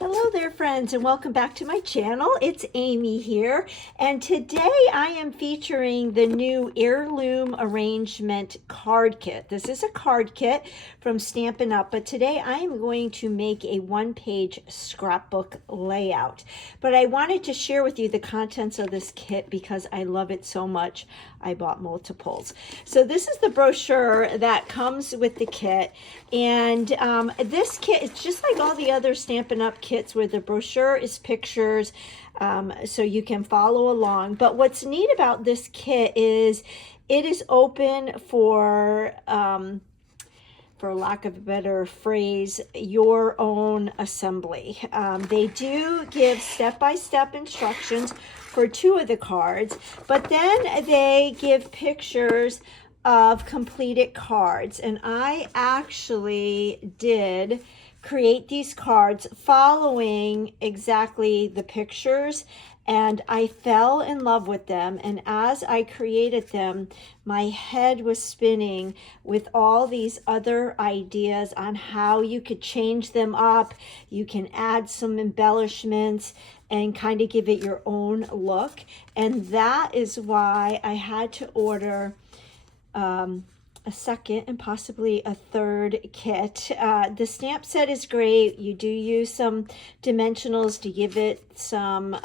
Hello there, friends, and welcome back to my channel. It's Amy here, and today I am featuring the new Heirloom Arrangement card kit. This is a card kit from Stampin' Up, but today I am going to make a one-page scrapbook layout. But I wanted to share with you the contents of this kit because I love it so much. I bought multiples. So this is the brochure that comes with the kit, and this kit is just like all the other Stampin' Up kits where the brochure is pictures, so you can follow along. But what's neat about this kit is it is open for lack of a better phrase, your own assembly. They do give step-by-step instructions for 2 of the cards, but then they give pictures of completed cards. And I actually did create these cards following exactly the pictures, and I fell in love with them. And as I created them, my head was spinning with all these other ideas on how you could change them up. You can add some embellishments and kind of give it your own look. And that is why I had to order a second and possibly a third kit. The stamp set is great. You do use some dimensionals to give it some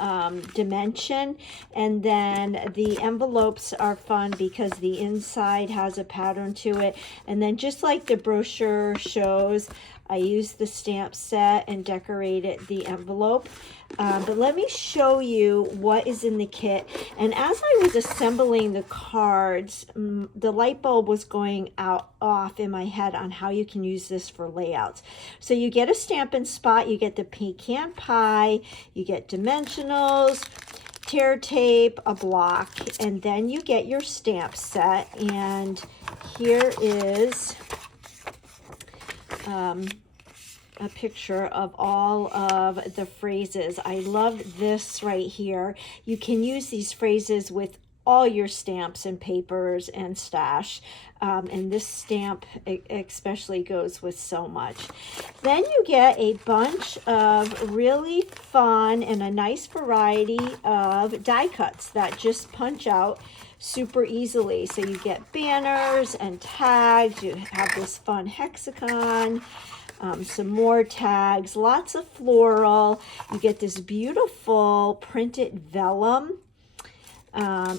dimension, and then the envelopes are fun because the inside has a pattern to it. And then just like the brochure shows, I used the stamp set and decorated the envelope. But let me show you what is in the kit. And as I was assembling the cards, the light bulb was going off in my head on how you can use this for layouts. So you get a Stampin' Spot, you get the pecan pie, you get dimensionals, tear tape, a block, and then you get your stamp set. And here is a picture of all of the phrases. I love this right here. You can use these phrases with all your stamps and papers and stash, and this stamp especially goes with so much. Then you get a bunch of really fun and a nice variety of die cuts that just punch out super easily. So you get banners and tags. You have this fun hexagon, some more tags, lots of floral. You get this beautiful printed vellum.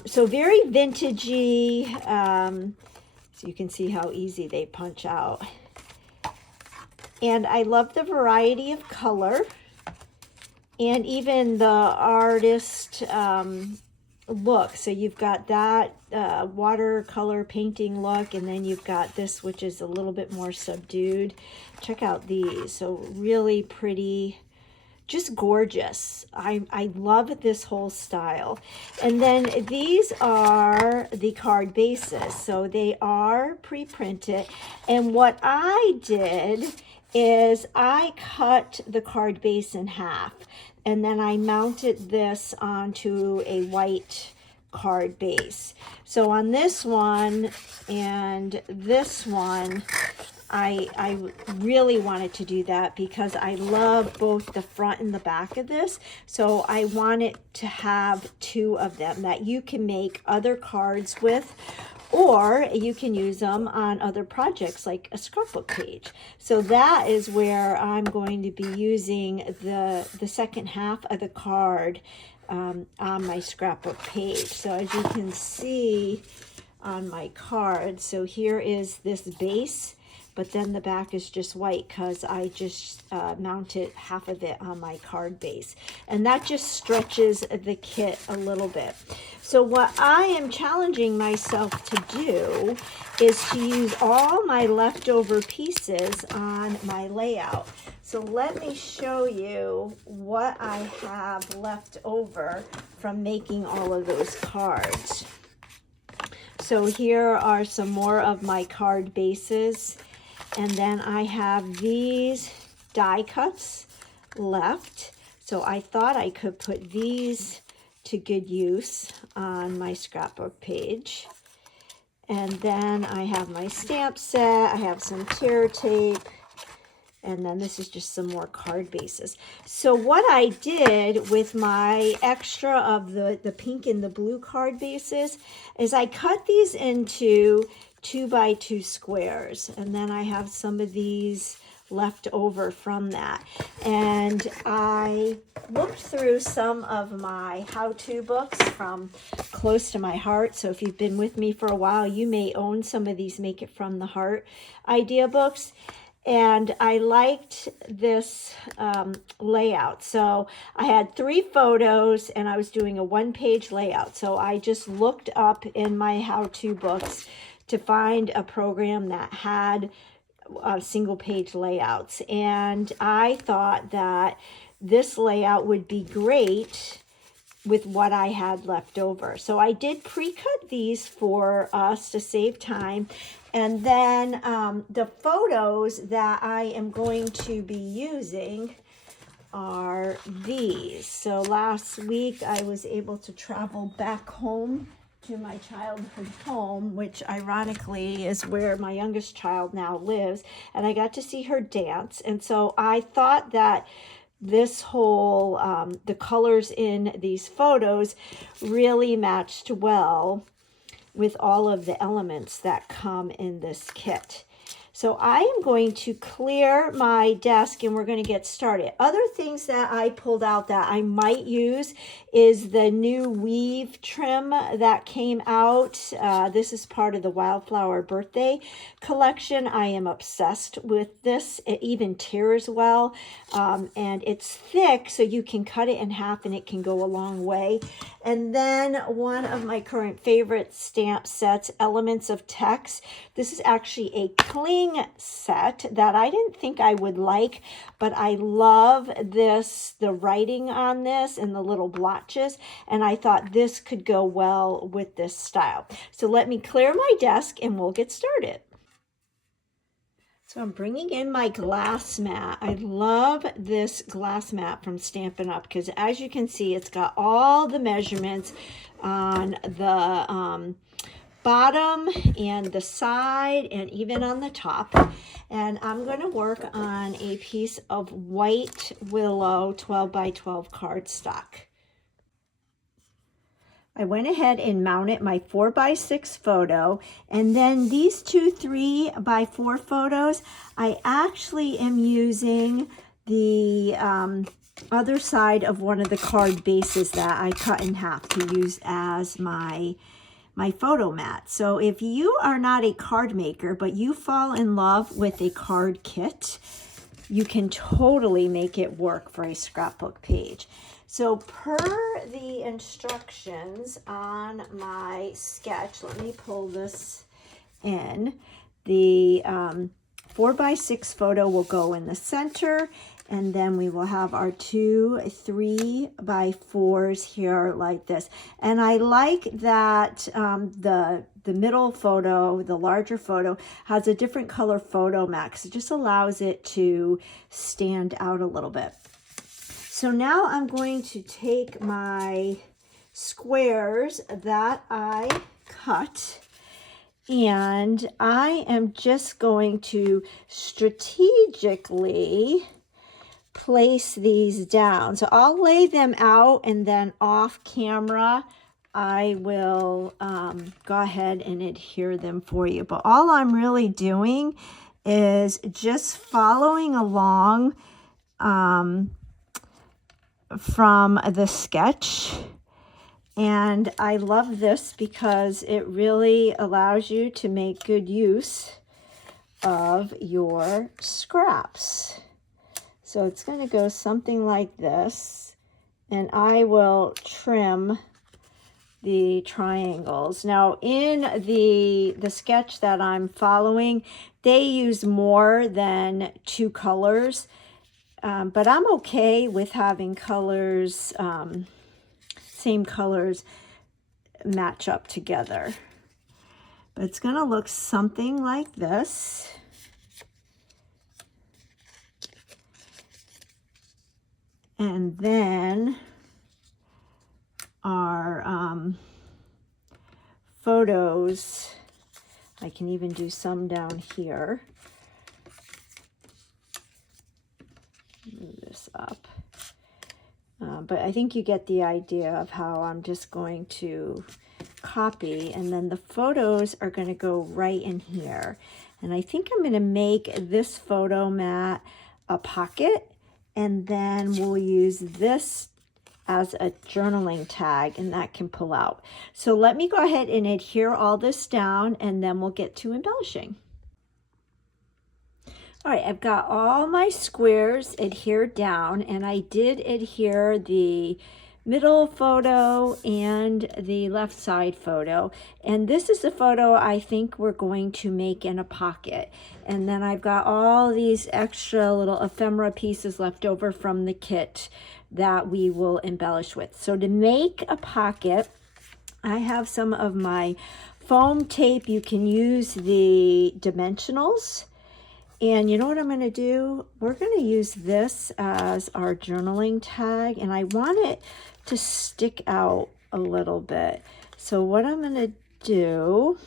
So very vintagey. So you can see how easy they punch out. And I love the variety of color and even the artist look. So you've got that watercolor painting look, and then you've got this, which is a little bit more subdued. Check out these. So really pretty, just gorgeous. I love this whole style. And then these are the card bases. So they are pre-printed. And what I did is I cut the card base in half, and then I mounted this onto a white card base. So on this one and this one, I really wanted to do that because I love both the front and the back of this. So I wanted to have 2 of them that you can make other cards with, or you can use them on other projects like a scrapbook page. So that is where I'm going to be using the second half of the card on my scrapbook page. So as you can see on my card, so here is this base, but then the back is just white because I just mounted half of it on my card base. And that just stretches the kit a little bit. So what I am challenging myself to do is to use all my leftover pieces on my layout. So let me show you what I have left over from making all of those cards. So here are some more of my card bases. And then I have these die cuts left. So I thought I could put these to good use on my scrapbook page. And then I have my stamp set. I have some tear tape. And then this is just some more card bases. So what I did with my extra of the pink and the blue card bases is I cut these into 2x2 squares. And then I have some of these left over from that. And I looked through some of my how-to books from close to my heart. So if you've been with me for a while, you may own some of these Make It From the Heart idea books. And I liked this layout. So I had 3 photos and I was doing a 1-page layout. So I just looked up in my how-to books to find a program that had single page layouts, and I thought that this layout would be great with what I had left over. So I did pre-cut these for us to save time, and then the photos that I am going to be using are these. So last week I was able to travel back home to my childhood home, which ironically is where my youngest child now lives, and I got to see her dance. And so I thought that this whole the colors in these photos really matched well with all of the elements that come in this kit. So I am going to clear my desk and we're going to get started. Other things that I pulled out that I might use is the new weave trim that came out. This is part of the Wildflower Birthday collection. I am obsessed with this. It even tears well, and it's thick, so you can cut it in half and it can go a long way. And then one of my current favorite stamp sets, Elements of Text. This is actually a cling set that I didn't think I would like, but I love this, the writing on this and the little blotches, and I thought this could go well with this style. So let me clear my desk and we'll get started. So I'm bringing in my glass mat. I love this glass mat from Stampin' Up! Because as you can see, it's got all the measurements on the bottom and the side and even on the top. And I'm going to work on a piece of white willow 12x12 cardstock. I went ahead and mounted my 4x6 photo, and then these 2 3x4 photos, I actually am using the other side of one of the card bases that I cut in half to use as my photo mat. So if you are not a card maker, but you fall in love with a card kit, you can totally make it work for a scrapbook page. So per the instructions on my sketch, let me pull this in. The 4x6 photo will go in the center, and then we will have our 2 3x4s here like this. And I like that the middle photo, the larger photo, has a different color photo mat because it just allows it to stand out a little bit. So now I'm going to take my squares that I cut, and I am just going to strategically place these down. So I'll lay them out, and then off camera I will go ahead and adhere them for you. But all I'm really doing is just following along from the sketch, and I love this because it really allows you to make good use of your scraps. So it's going to go something like this, and I will trim the triangles. Now in the sketch that I'm following, they use more than 2 colors. But I'm okay with having colors, same colors match up together. But it's going to look something like this. And then our photos, I can even do some down here. this up. But I think you get the idea of how I'm just going to copy, and then the photos are going to go right in here. And I think I'm going to make this photo mat a pocket, and then we'll use this as a journaling tag, and that can pull out. So let me go ahead and adhere all this down, and then we'll get to embellishing. All right, I've got all my squares adhered down, and I did adhere the middle photo and the left side photo. And this is the photo I think we're going to make in a pocket. And then I've got all these extra little ephemera pieces left over from the kit that we will embellish with. So to make a pocket, I have some of my foam tape. You can use the dimensionals. And you know what I'm going to do? We're going to use this as our journaling tag, and I want it to stick out a little bit. So what I'm going to do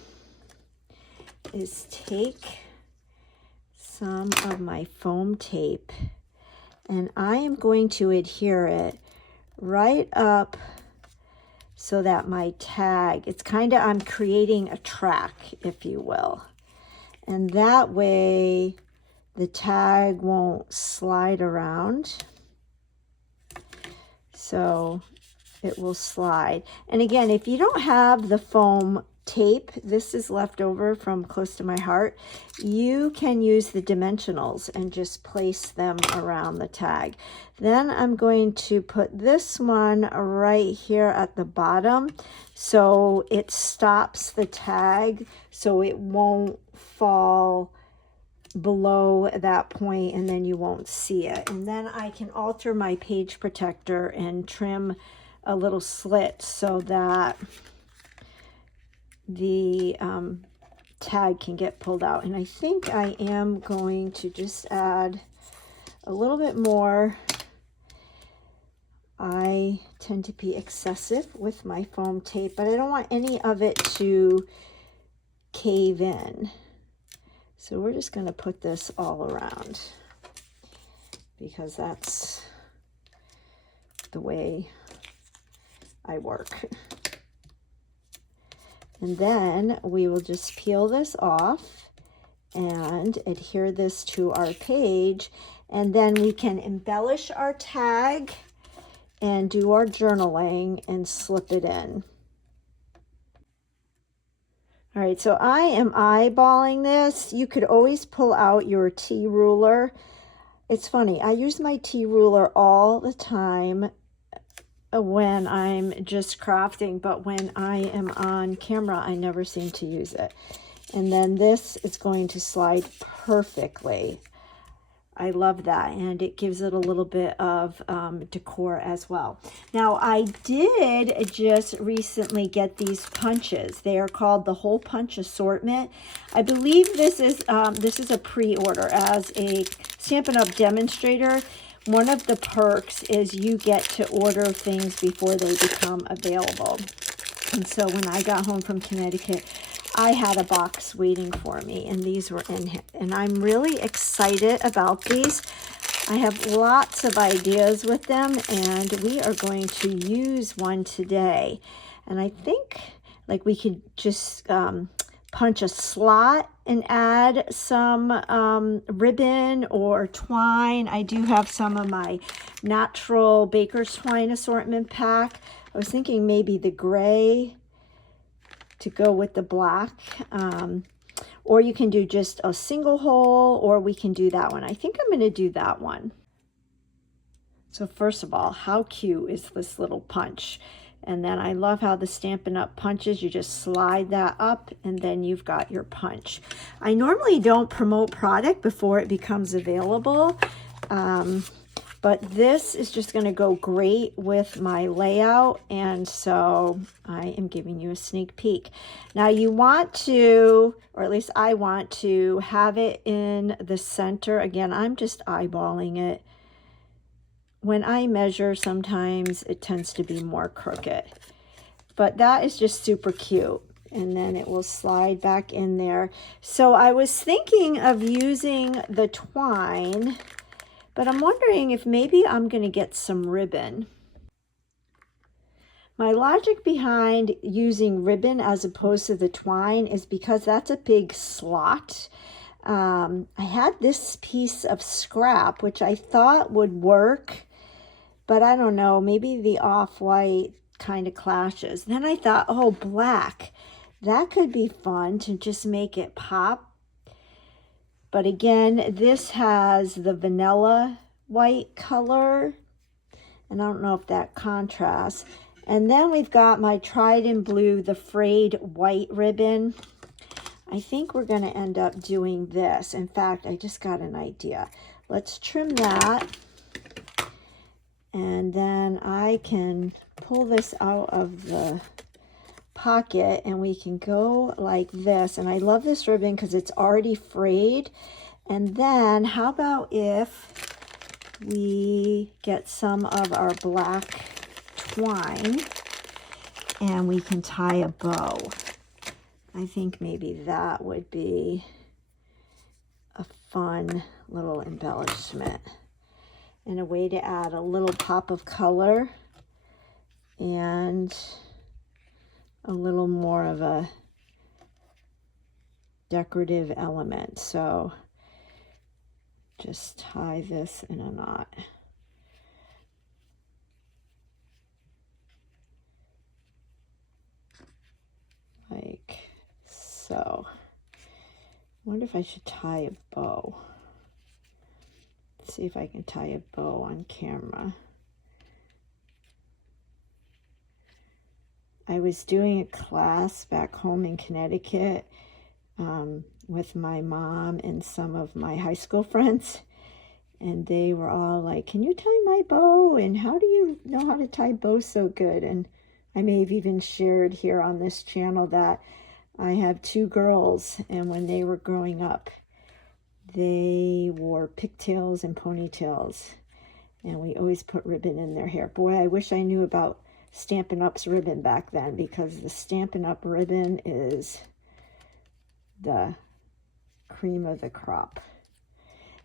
is take some of my foam tape, and I am going to adhere it right up so that my tag, it's kind of, I'm creating a track, if you will. And that way the tag won't slide around. So it will slide. And again, if you don't have the foam tape, this is left over from Close to My Heart, you can use the dimensionals and just place them around the tag. Then I'm going to put this one right here at the bottom so it stops the tag so it won't fall below that point, and then you won't see it. And then I can alter my page protector and trim a little slit so that the tag can get pulled out. And I think I am going to just add a little bit more. I tend to be excessive with my foam tape, but I don't want any of it to cave in. So we're just going to put this all around because that's the way I work. And then we will just peel this off and adhere this to our page, and then we can embellish our tag and do our journaling and slip it in. All right, so I am eyeballing this. You could always pull out your T-ruler. It's funny, I use my T-ruler all the time when I'm just crafting, but when I am on camera, I never seem to use it. And then this is going to slide perfectly. I love that, and it gives it a little bit of decor as well. Now, I did just recently get these punches. They are called the HolePunch Assortment. I believe this is a pre-order. As a Stampin' Up! Demonstrator, one of the perks is you get to order things before they become available. And so when I got home from Connecticut, I had a box waiting for me, and these were in it. And I'm really excited about these. I have lots of ideas with them, and we are going to use one today. And I think like we could just punch a slot and add some ribbon or twine. I do have some of my natural baker's twine assortment pack. I was thinking maybe the gray to go with the black, or you can do just a single hole, or we can do that one. I think I'm going to do that one. So first of all, how cute is this little punch? And then I love how the Stampin' Up! Punches, you just slide that up and then you've got your punch. I normally don't promote product before it becomes available, but this is just going to go great with my layout, and so I am giving you a sneak peek. Now you want to, or at least I want to, have it in the center. Again, I'm just eyeballing it. When I measure, sometimes it tends to be more crooked, but that is just super cute. And then it will slide back in there. So I was thinking of using the twine, but I'm wondering if maybe I'm going to get some ribbon. My logic behind using ribbon as opposed to the twine is because that's a big slot. I had this piece of scrap, which I thought would work, but I don't know, maybe the off-white kind of clashes. Then I thought, oh, black, that could be fun to just make it pop. But again, this has the vanilla white color, and I don't know if that contrasts. And then we've got my tried and blue, the frayed white ribbon. I think we're going to end up doing this. In fact, I just got an idea. Let's trim that. And then I can pull this out of the pocket and we can go like this. And I love this ribbon because it's already frayed. And then how about if we get some of our black twine and we can tie a bow. I think maybe that would be a fun little embellishment and a way to add a little pop of color and a little more of a decorative element. So just tie this in a knot. Like so. I wonder if I should tie a bow. Let's see if I can tie a bow on camera. I was doing a class back home in Connecticut with my mom and some of my high school friends, and they were all like, can you tie my bow? And how do you know how to tie bows so good? And I may have even shared here on this channel that I have two girls, and when they were growing up, they wore pigtails and ponytails, and we always put ribbon in their hair. Boy, I wish I knew about Stampin' Up's ribbon back then, because the Stampin' Up ribbon is the cream of the crop.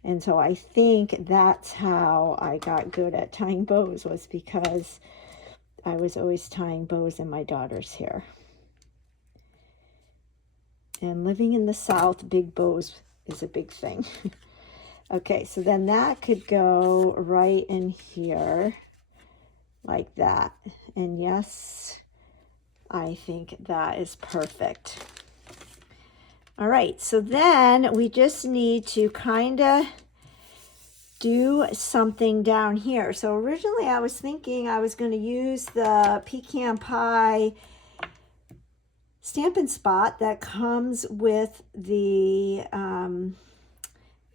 And so I think that's how I got good at tying bows, was because I was always tying bows in my daughter's hair. And living in the South, big bows is a big thing. Okay, so then that could go right in here like that. And yes, I think that is perfect. All right, so then we just need to kind of do something down here. So originally I was thinking I was going to use the pecan pie Stampin' Spot that comes with the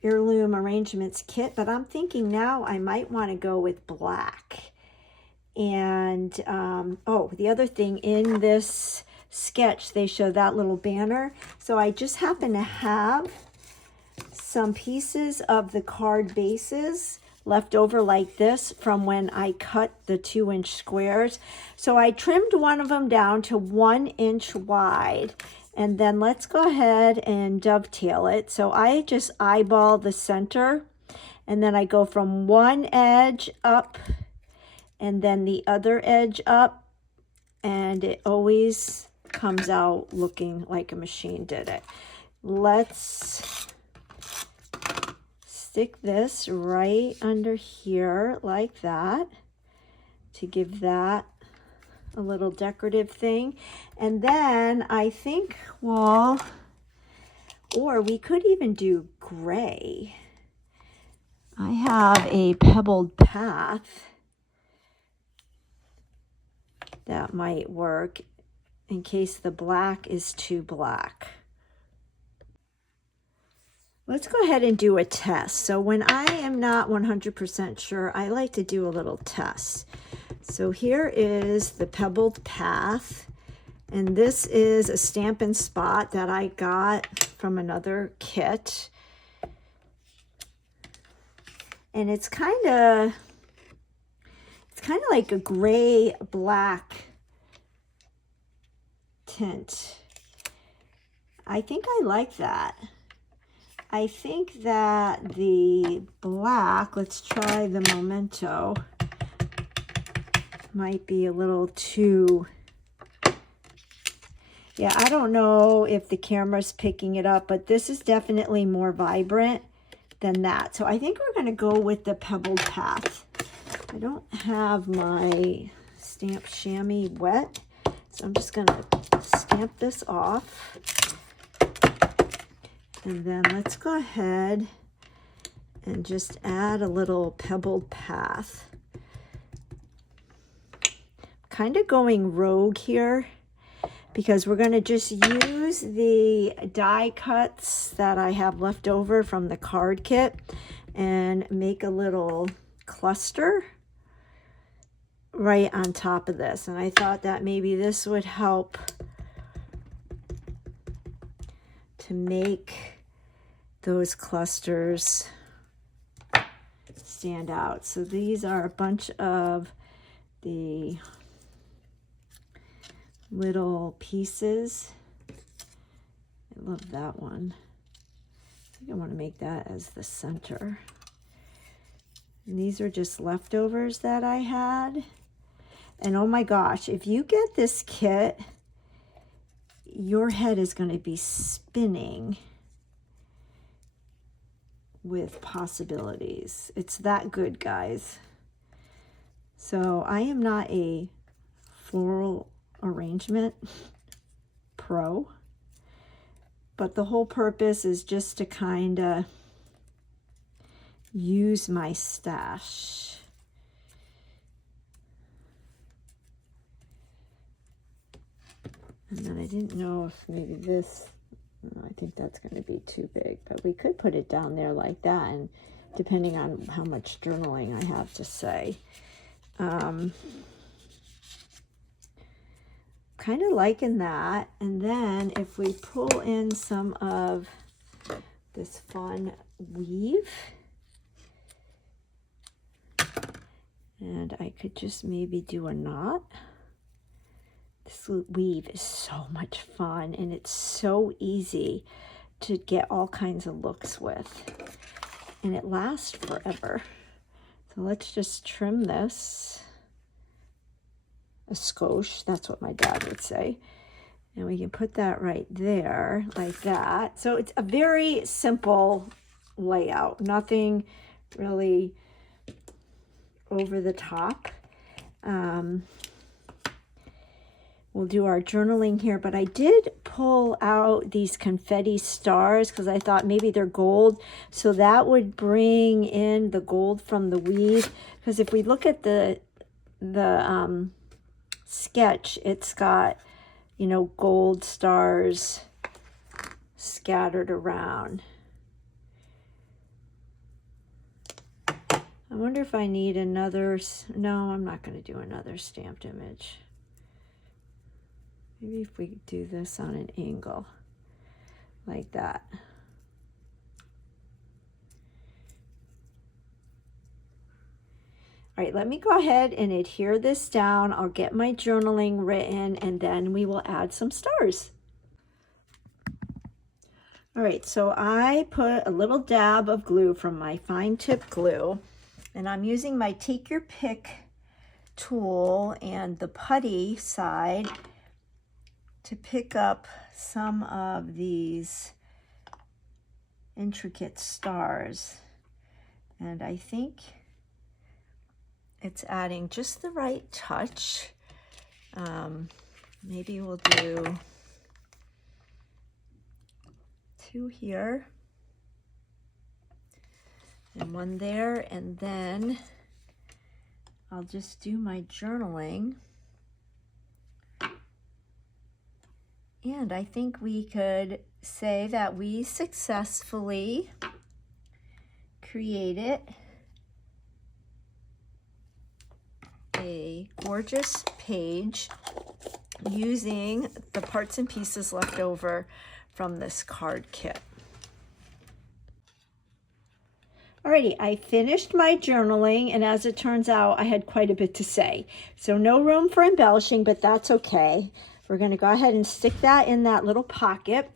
Heirloom Arrangements kit, but I'm thinking now I might want to go with black. And oh, the other thing, in this sketch they show that little banner, so I just happen to have some pieces of the card bases left over like this from when I cut the 2-inch squares. So I trimmed one of them down to 1 inch wide, and then let's go ahead and dovetail it. So I just eyeball the center, and then I go from one edge up and then the other edge up, and it always comes out looking like a machine did it. Let's stick this right under here like that to give that a little decorative thing. And then I think, well, or we could even do gray. I have a pebbled path that might work in case the black is too black. Let's go ahead and do a test. So when I am not 100% sure, I like to do a little test. So here is the pebbled path, and this is a Stampin' Spot that I got from another kit. And it's kind of like a gray black tint. I think I like that. I think that the black, let's try the Memento, might be a little too, yeah, I don't know if the camera's picking it up, but this is definitely more vibrant than that. So I think we're going to go with the Pebbled Path. I don't have my stamp chamois wet, so I'm just going to stamp this off. And then let's go ahead and just add a little Pebbled Path. Kind of going rogue here because we're going to just use the die cuts that I have left over from the card kit and make a little cluster right on top of this. And I thought that maybe this would help to make those clusters stand out. So these are a bunch of the little pieces. I love that one. I think I want to make that as the center. And these are just leftovers that I had. And oh my gosh, if you get this kit, your head is going to be spinning with possibilities. It's that good, guys. So I am not a floral arrangement pro, but the whole purpose is just to kind of use my stash. And then I didn't know if maybe this, no, I think that's going to be too big, but we could put it down there like that, and depending on how much journaling I have to say. Kind of liking that. And then if we pull in some of this fun weave, and I could just maybe do a knot. This weave is so much fun, and it's so easy to get all kinds of looks with, and it lasts forever. So let's just trim this a skosh, that's what my dad would say, and we can put that right there like that. So it's a very simple layout, nothing really over the top. We'll do our journaling here, but I did pull out these confetti stars because I thought maybe they're gold, so that would bring in the gold from the weave. Because if we look at the sketch, it's got, you know, gold stars scattered around. I wonder if I need another, no, I'm not going to do another stamped image. Maybe if we do this on an angle like that. All right, let me go ahead and adhere this down. I'll get my journaling written, and then we will add some stars. All right, so I put a little dab of glue from my fine tip glue, and I'm using my Take Your Pick tool and the putty side to pick up some of these intricate stars. And I think it's adding just the right touch. Maybe we'll do 2 here and 1 there, and then I'll just do my journaling. And I think we could say that we successfully created a gorgeous page using the parts and pieces left over from this card kit. Alrighty, I finished my journaling, and as it turns out, I had quite a bit to say. So no room for embellishing, but that's okay. We're going to go ahead and stick that in that little pocket.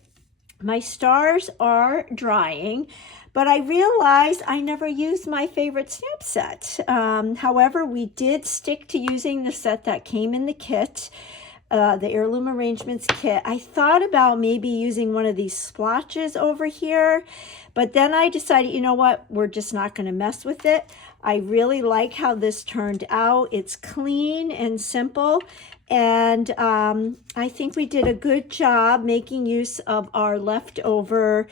My stars are drying, but I realized I never used my favorite stamp set. However, we did stick to using the set that came in the kit, the Heirloom Arrangements kit. I thought about maybe using one of these splotches over here, but then I decided, you know what, we're just not going to mess with it. I really like how this turned out. It's clean and simple. And I think we did a good job making use of our leftover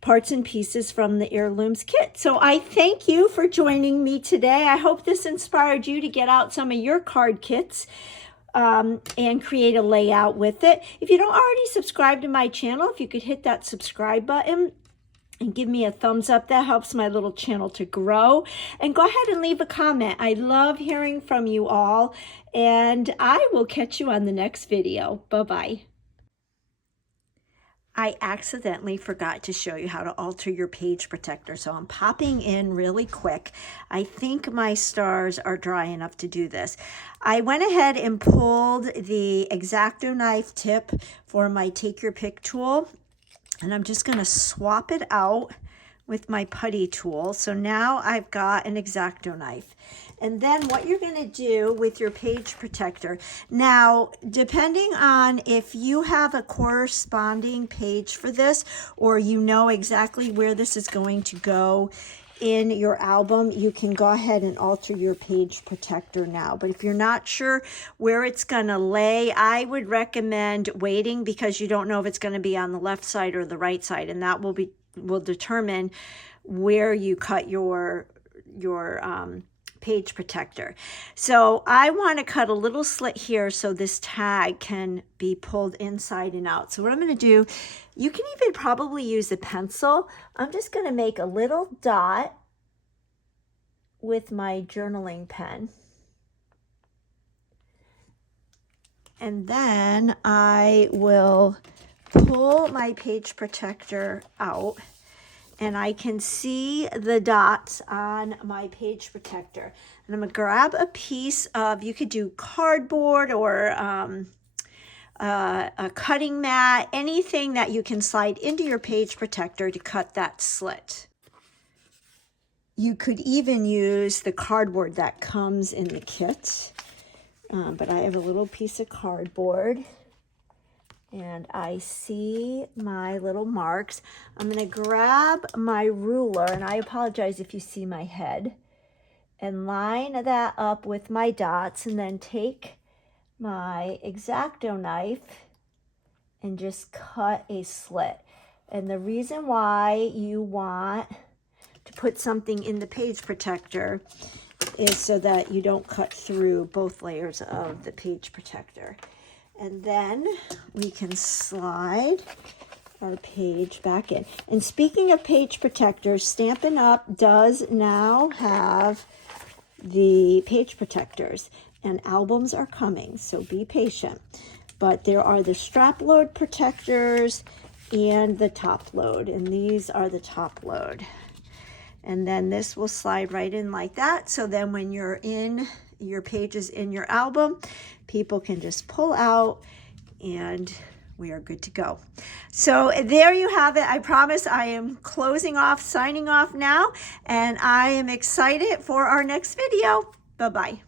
parts and pieces from the Heirlooms kit. So I thank you for joining me today. I hope this inspired you to get out some of your card kits and create a layout with it. If you don't already subscribe to my channel, if you could hit that subscribe button and give me a thumbs up, that helps my little channel to grow. And go ahead and leave a comment. I love hearing from you all, and I will catch you on the next video. Bye-bye. I accidentally forgot to show you how to alter your page protector, so I'm popping in really quick. I think my stars are dry enough to do this. I went ahead and pulled the X-Acto knife tip for my Take Your Pick tool, and I'm just going to swap it out with my putty tool. So now I've got an X-Acto knife. And then what you're going to do with your page protector, now depending on if you have a corresponding page for this, or you know exactly where this is going to go in your album, you can go ahead and alter your page protector now. But if you're not sure where it's going to lay, I would recommend waiting, because you don't know if it's going to be on the left side or the right side, and that will determine where you cut your page protector. So I want to cut a little slit here so this tag can be pulled inside and out. So what I'm going to do, you can even probably use a pencil. I'm just going to make a little dot with my journaling pen. And then I will pull my page protector out, and I can see the dots on my page protector. And I'm going to grab a piece of, you could do cardboard or a cutting mat, anything that you can slide into your page protector to cut that slit. You could even use the cardboard that comes in the kit, but I have a little piece of cardboard. And I see my little marks. I'm going to grab my ruler, and I apologize if you see my head, and line that up with my dots, and then take my X-Acto knife and just cut a slit. And the reason why you want to put something in the page protector is so that you don't cut through both layers of the page protector. And then we can slide our page back in. And speaking of page protectors, Stampin' Up! Does now have the page protectors, and albums are coming, so be patient. But there are the strap load protectors and the top load, and these are the top load. And then this will slide right in like that, so then when you're in your pages in your album, people can just pull out and we are good to go. So there you have it. I promise I am closing off, signing off now, and I am excited for our next video. Bye-bye.